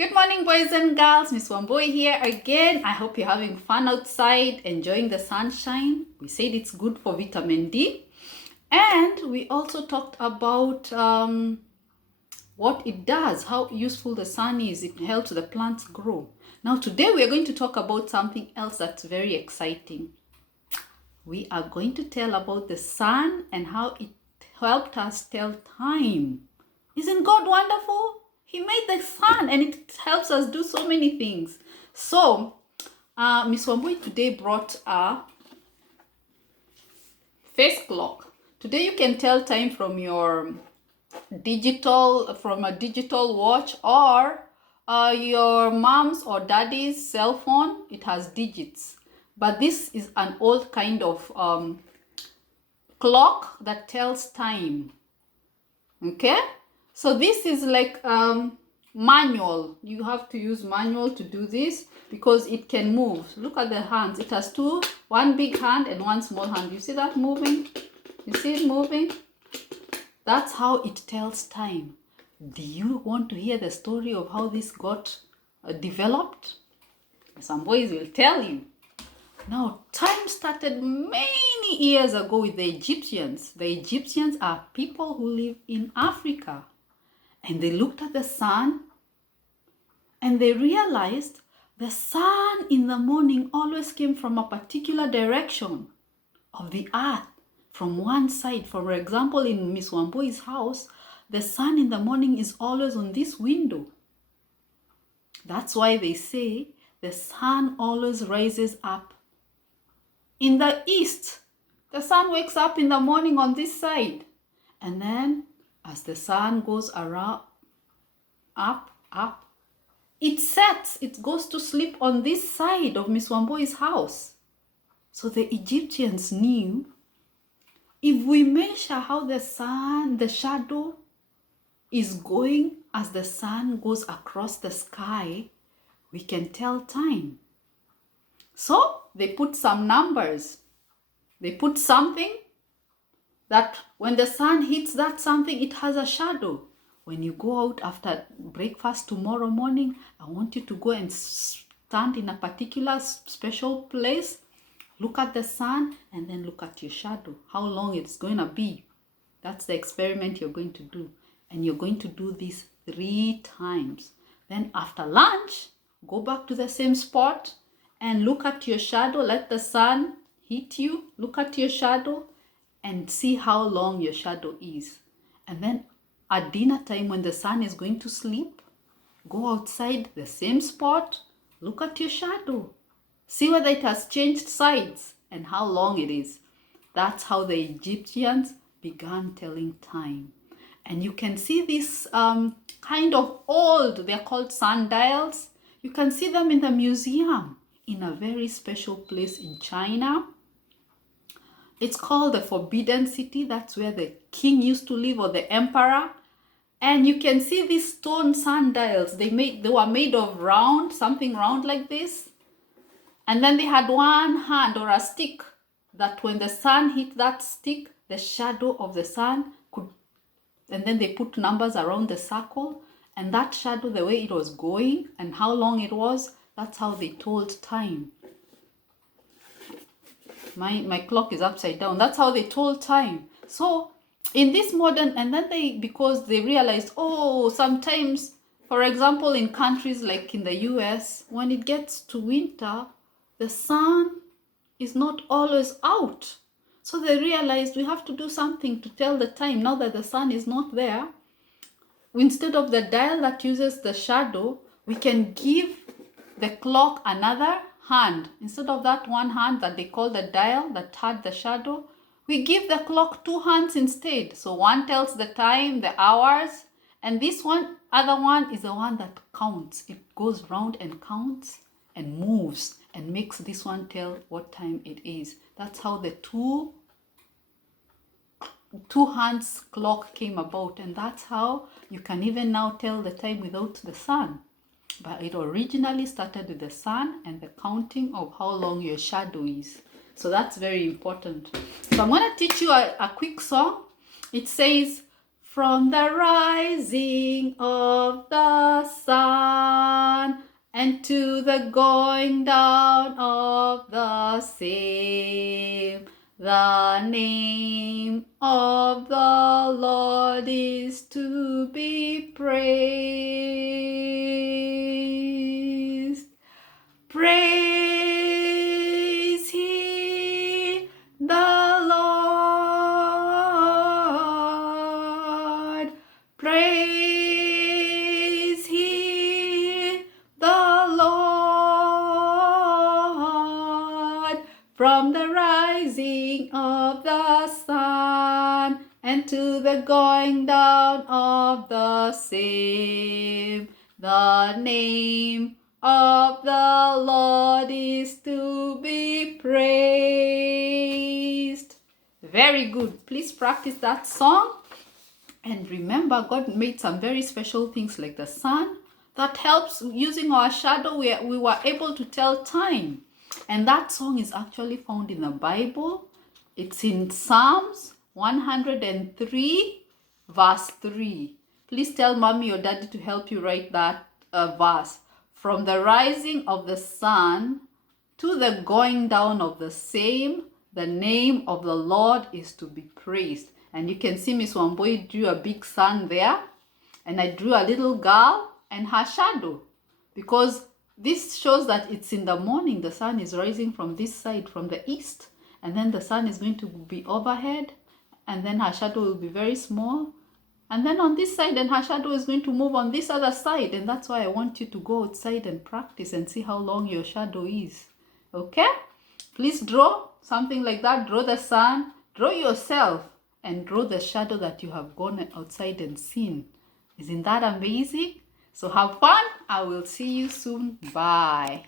Good morning, boys and girls. Miss Wamboi here again. I hope you're having fun outside, enjoying the sunshine. We said it's good for vitamin D. And we also talked about what it does, how useful the sun is. It helps the plants grow. Now, today we are going to talk about something else that's very exciting. We are going to tell about the sun and how it helped us tell time. Isn't God wonderful? He made the sun and it helps us do so many things. So, Miss Wambui today brought a face clock. Today you can tell time from your from a digital watch or your mom's or daddy's cell phone. It has digits. But this is an old kind of clock that tells time. Okay? So this is like manual. You have to use manual to do this because it can move. Look at the hands. It has one big hand and one small hand. You see that moving? You see it moving? That's how it tells time. Do you want to hear the story of how this got developed? Some boys will tell you. Now, time started many years ago with the Egyptians. The Egyptians are people who live in Africa. And they looked at the sun and they realized the sun in the morning always came from a particular direction of the earth, from one side. For example, in Miss Wambui's house, the sun in the morning is always on this window. That's why they say the sun always rises up in the east. The sun wakes up in the morning on this side. And then as the sun goes around, up, it sets, it goes to sleep on this side of Miss Wambui's house. So the Egyptians knew if we measure how the shadow is going as the sun goes across the sky, we can tell time. So they put some numbers. They put something that when the sun hits that something, it has a shadow. When you go out after breakfast tomorrow morning, I want you to go and stand in a particular special place, look at the sun, and then look at your shadow, how long it's going to be. That's the experiment you're going to do. And you're going to do this 3 times. Then after lunch, go back to the same spot and look at your shadow. Let the sun hit you. Look at your shadow and see how long your shadow is. And then at dinner time, when the sun is going to sleep, go outside the same spot, look at your shadow. See whether it has changed sides and how long it is. That's how the Egyptians began telling time. And you can see this kind of old, they're called sundials. You can see them in the museum in a very special place in China. It's called the Forbidden City. That's where the king used to live, or the emperor. And you can see these stone sundials. They were made of something round like this. And then they had one hand or a stick that when the sun hit that stick, the shadow of the sun could, and then they put numbers around the circle. And that shadow, the way it was going and how long it was, that's how they told time. My clock is upside down. That's how they told time. So in this modern, and then because they realized, sometimes, for example, in countries like in the US, when it gets to winter, the sun is not always out. So they realized we have to do something to tell the time. Now that the sun is not there, instead of the dial that uses the shadow, we can give the clock another hand. Instead of that one hand that they call the dial that had the shadow, we give the clock 2 hands instead. So one tells the time, the hours, and this other one is the one that counts. It goes round and counts and moves and makes this one tell what time it is. That's how the two hands clock came about, and that's how you can even now tell the time without the sun. But it originally started with the sun and the counting of how long your shadow is. So that's very important. So I'm going to teach you a quick song. It says, from the rising of the sun and to the going down of the same. The name of the Lord is to be praised. Praise ye the Lord. Praise ye the Lord. From the rising of the sun and to the going down of the same. The name of the Lord is to be praised. Very good. Please practice that song. And remember, God made some very special things like the sun that helps. Using our shadow, we were able to tell time. And that song is actually found in the Bible. It's in Psalms 103 verse 3. Please tell mommy or daddy to help you write that verse. From the rising of the sun to the going down of the same, the name of the Lord is to be praised. And you can see Miss Wamboi drew a big sun there. And I drew a little girl and her shadow. Because this shows that it's in the morning. The sun is rising from this side, from the east. And then the sun is going to be overhead. And then her shadow will be very small. And then on this side, and her shadow is going to move on this other side. And that's why I want you to go outside and practice and see how long your shadow is. Okay? Please draw something like that. Draw the sun. Draw yourself. And draw the shadow that you have gone outside and seen. Isn't that amazing? So have fun. I will see you soon. Bye.